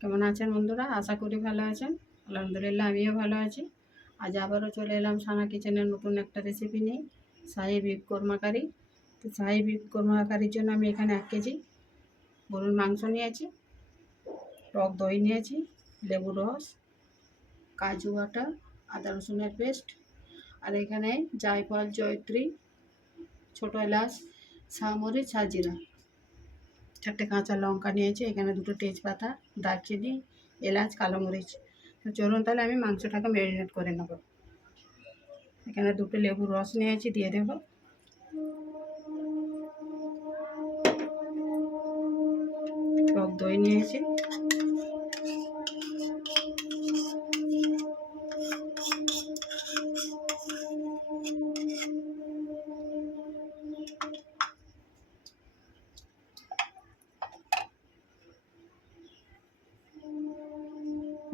কেমন আছেন বন্ধুরা? আশা করি ভালো আছেন। আলহামদুলিল্লাহ, আমিও ভালো আছি। আজ আবারও চলে এলাম সানা কিচেনের নতুন একটা রেসিপি নিয়ে, শাহি বিফ কোরমা কারি। তো শাহি বিফ কোরমা কারির জন্য আমি এখানে এক কেজি গরুর মাংস নিয়েছি, টক দই নিয়েছি, লেবু রস, কাজু বাটা, আদা রসুনের পেস্ট, আর এখানে জায়ফল, জয়ত্রী, ছোটো এলাচ, শাহমরিচ সাজিরা চারটে কাঁচা লঙ্কা নিয়েছি, এখানে দুটো তেজপাতা, দারচিনি, এলাচ, কালো মরিচ। তো চলুন তাহলে আমি মাংসটাকে ম্যারিনেট করে নেব। এখানে দুটো লেবুর রস নিয়েছি, দিয়ে দেব। টক দই নিয়েছি।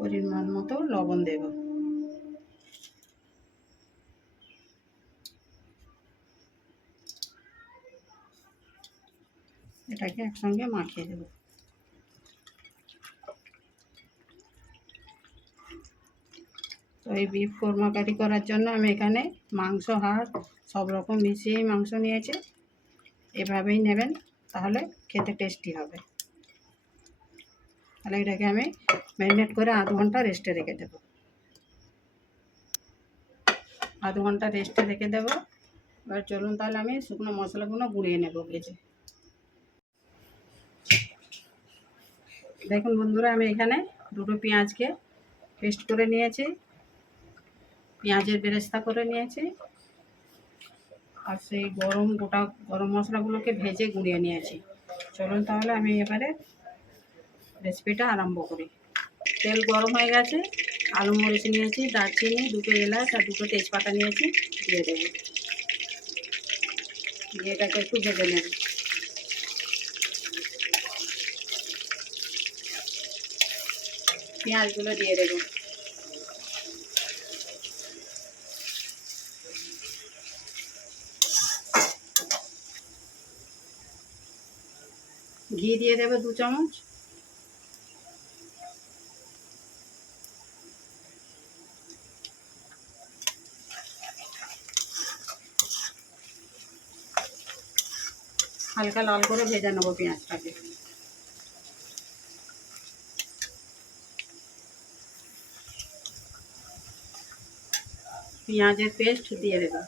পরিমাণ মতো লবণ দেব। এটাকে একসঙ্গে মাখিয়ে দেব। তো এই বিফ কোরমা কারি করার জন্য আমি এখানে মাংস, হাড় সব রকম মিশিয়েই মাংস নিয়েছি। এভাবেই নেবেন, তাহলে খেতে টেস্টি হবে। তাহলে এটাকে আমি ম্যারিনেট করে আধ ঘণ্টা রেস্টে রেখে দেবো। আধ ঘণ্টা রেস্টে রেখে দেবো। এবার চলুন তাহলে আমি শুকনো মশলাগুলো গুঁড়িয়ে নেব ভেজে। দেখুন বন্ধুরা, আমি এখানে দুটো পেঁয়াজকে পেস্ট করে নিয়েছি। পেঁয়াজের বেরেস্তা করে নিয়েছি। আর সেই গরম গোটা গরম মশলাগুলোকে ভেজে গুঁড়িয়ে নিয়েছি। চলুন তাহলে আমি এবারে রেসিপিটা আরম্ভ করি। তেল গরম হয়ে গেছে, আলু মরিচ নিয়েছি, দারচিনি, দুটো এলাচ আর দুটো তেজপাতা নিয়েছি, দিয়ে দেবো। দিয়ে এটাকে একটু ভেজে নেব। পেঁয়াজগুলো দিয়ে দেবো। ঘি দিয়ে দেবে দু চামচ। হালকা লাল করে ভেজে নেব পেঁয়াজটাকে। পেঁয়াজের পেস্ট দিয়ে দেবো।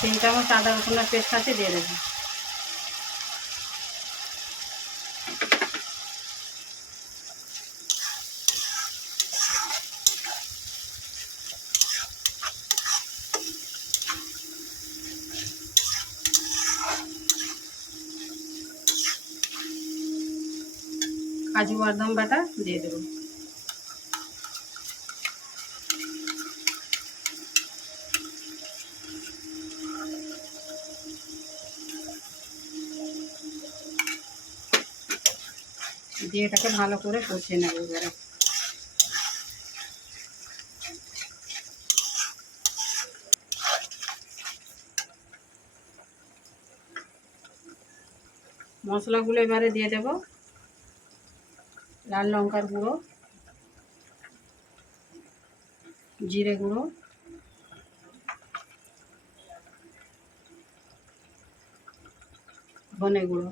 তিন চামচ আদা রসুনের পেস্ট আছে, দিয়ে দেবো। কাজু বাদাম বাটা দিয়ে দেবো। দিয়ে এটাকে ভালো করে কষিয়ে নেব এবারে। মশলাগুলো এবারে দিয়ে দেব। লাল লঙ্কার গুঁড়ো জিরে গুঁড়ো ধনে গুঁড়ো।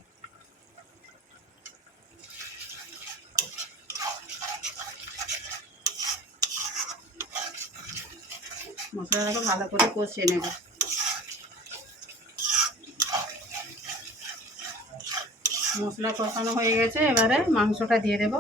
মশলাটাকে ভালো করে কষিয়ে নেব। মশলা কষানো হয়ে গেছে এবারে মাংসটা দিয়ে দেব।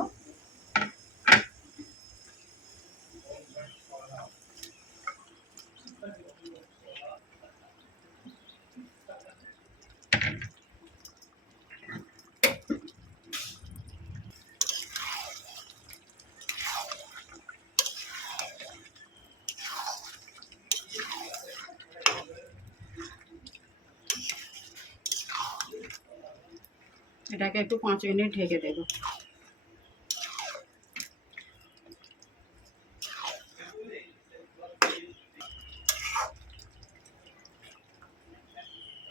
এটাকে একটু পাঁচ মিনিট ঢেকে দেব।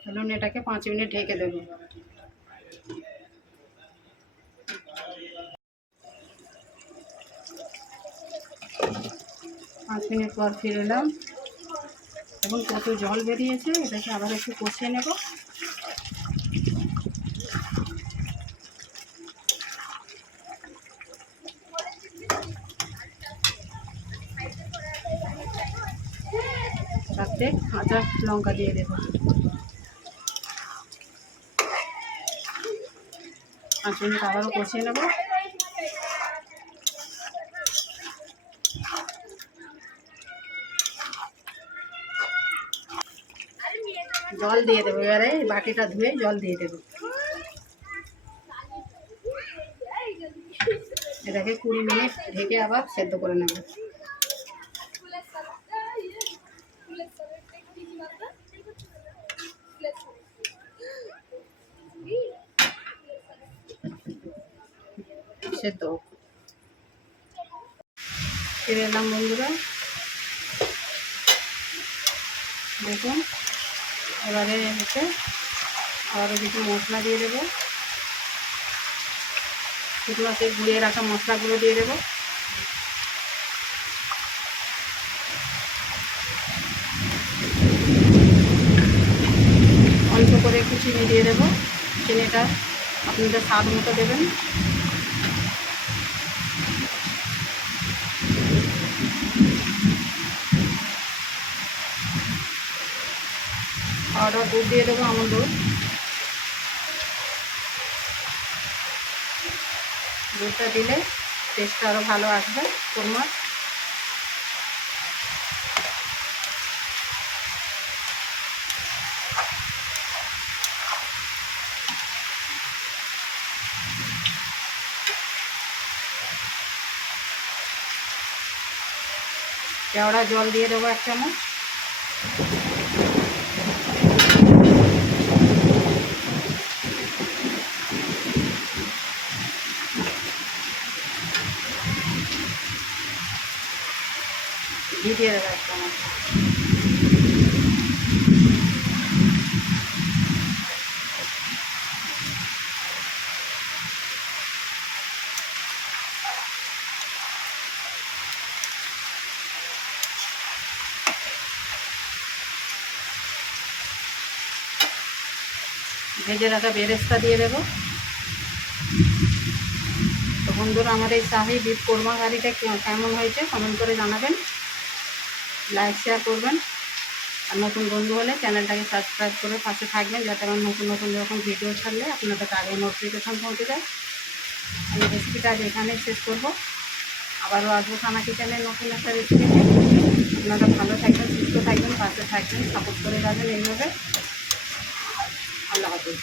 ধরুন এটাকে পাঁচ মিনিট ঢেকে দেব। পাঁচ মিনিট পর ফিরে এলাম। এবং কত জল বেরিয়েছে, এটাকে আবার একটু কষিয়ে নেব। চারটে কাঁচা লঙ্কা দিয়ে দেবো। পাঁচ আবারও কষিয়ে নেব। জল দিয়ে দেবো, এবারে বাটিটা ধুয়ে জল দিয়ে দেবো। এটাকে কুড়ি মিনিট ঢেকে আবার সেদ্ধ করে নেব। সেদ্ধ হোক। ফিরে এলাম বন্ধুরা। দেখুন, এবারে হচ্ছে আবারও কিছু মশলা দিয়ে দেবো। শুকনো সে গুঁড়িয়ে রাখা মশলাগুলো দিয়ে দেবো। অল্প করে একটু চিনি দিয়ে দেবো। চিনিটা আপনাদের স্বাদ মতো দেবেন। পাউডার দুধ দিয়ে দেবো আমল দুধ। দুধটা দিলে টেস্টটা আরও ভালো আসবে কোরমার কেওড়া জল দিয়ে দেবো এক চামচ। ভেজে রাখা বেরেস্তা দিয়ে দেবো তো বন্ধুরা আমার এই শাহি বিফ কোরমা কারিটা কেমন হয়েছে কমেন্ট করে জানাবেন লাইক শেয়ার করবেন। আর নতুন বন্ধু হলে চ্যানেলটাকে সাবস্ক্রাইব করে পাশে থাকবেন, যাতে আমার নতুন নতুন যখন ভিডিও ছাড়লে আপনাদের আগে নোটিফিকেশন পৌঁছে যায়। আমি রেসিপিটা আজ এখানেই শেষ করব। আবারও আসব খানা কিচেনের নতুন একটা রেসিপি আপনারা ভালো থাকবেন, সুস্থ থাকবেন, পাশে থাকবেন সাপোর্ট করে যাবেন এইভাবে। আল্লাহ হাফিজ।